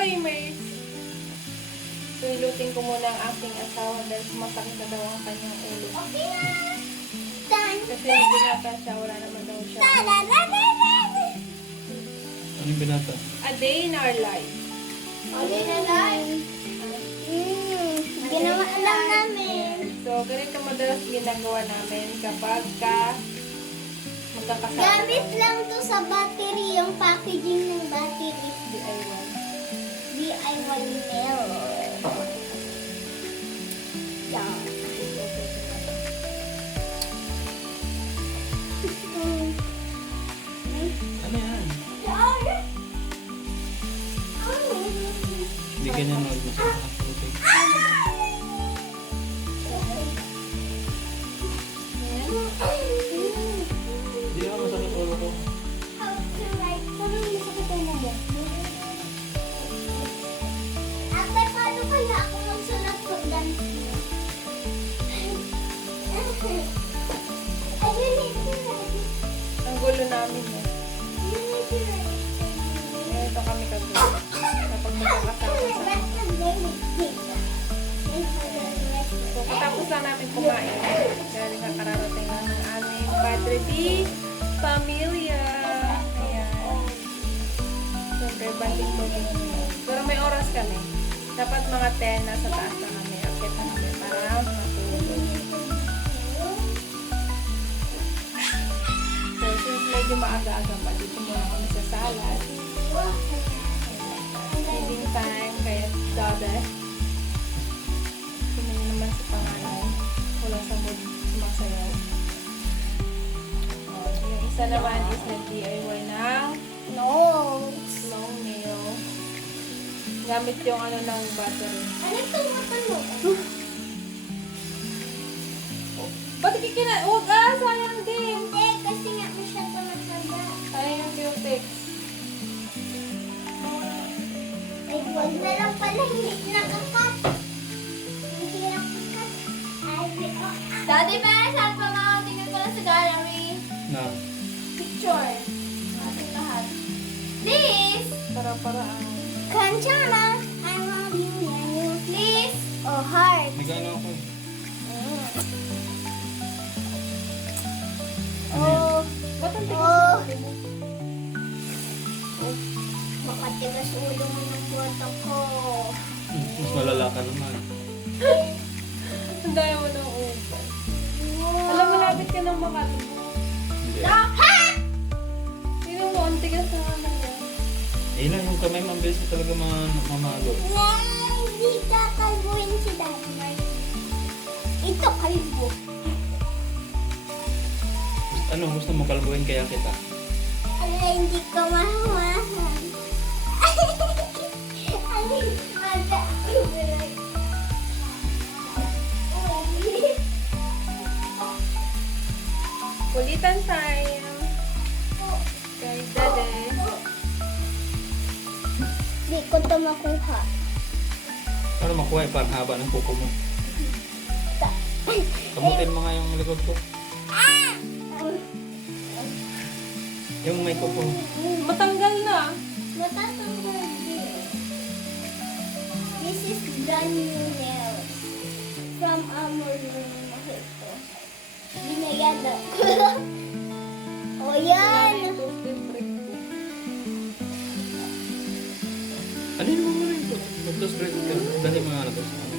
Imers. So, ilutin ko muna ang aking asawa dahil sumasakit na daw ang kanyang ulo. Okay na. Done. Kasi yung binata siya, wala naman daw siya. Ano yung binata? A day in our life. Okay na lang. Ginawa lang namin. So, ganito madalas ginagawa namin kapag magkakasama. Gamit lang to sa battery, yung packaging ng battery. DIY. DIY nail. Yan. Ano yan? Hindi ganyan no. Masarap na tubig. Hindi naman masakit ulo ko. Ate, paano kaya ako magsunod ko dance? Ayun, Ang gulo namin eh. Ito kami kagulo. Kapag magkakasama sa... So, katapos lang namin kumain. Dahil nakararating lang ng aming Padre di Pamilya. Ayan. Siyempre, banding ko rin. Pero may oras kami. Dapat mga 10 nasa taas na kami. Akit na kami para matulog. So, since medyo maaga-aga pa, dito muna kami sa salad. Feeding time, kaya Dada. Tingnan naman sa pangalan. Wala sa mood sumasayaw. Yung isa naman is nag-DIY ng notes. long nail. Gamit yung ano ng battery. Ano itong matanong? Ba't huwag sayang din! Hindi, kasi nga masyado matanda. Sayang yung Beautex. Ay, huwag na lang pala, hindi nakakat. Hindi nakakat. Ay, Daddy, saan pa mga tingnan ko lang sa gallery? Na. Picture. Ating lahat. Please! Para-paraan. Kanchana! I love you, Nanu. Please! Oh, heart. Nag-ano ako eh. Oh, Ba't ang tigas Oh. ng ulo mo? makatigas ulo mo ng boto ko. Mas malala ka naman. Ang daya mo ng ulo. Alam mo, labit ka ng makatubo. Hindi. Ha! Sino mo, ang tigas na ano yan. Eh lang yung kamay mabilis na talaga mamalo. Hindi ka kalbuin si Daddy Martin. Ito kalbo. Gusto mo kalbuhin kaya kita? Ala, hindi ka mahawahan. Ay, mata. Kulitan time. Kay Dade. Di ko ito makuha. Para makuha eh, parang haba ng kuko mo. Kamutin mo nga yung likod ko. Yung may kuko. Matanggal na. Matatanggal din. This is brand new nails from Amor Mahito. Binayada. O yan! Ano yung mga rin ko? Magtos break ka. Dali mga ano to.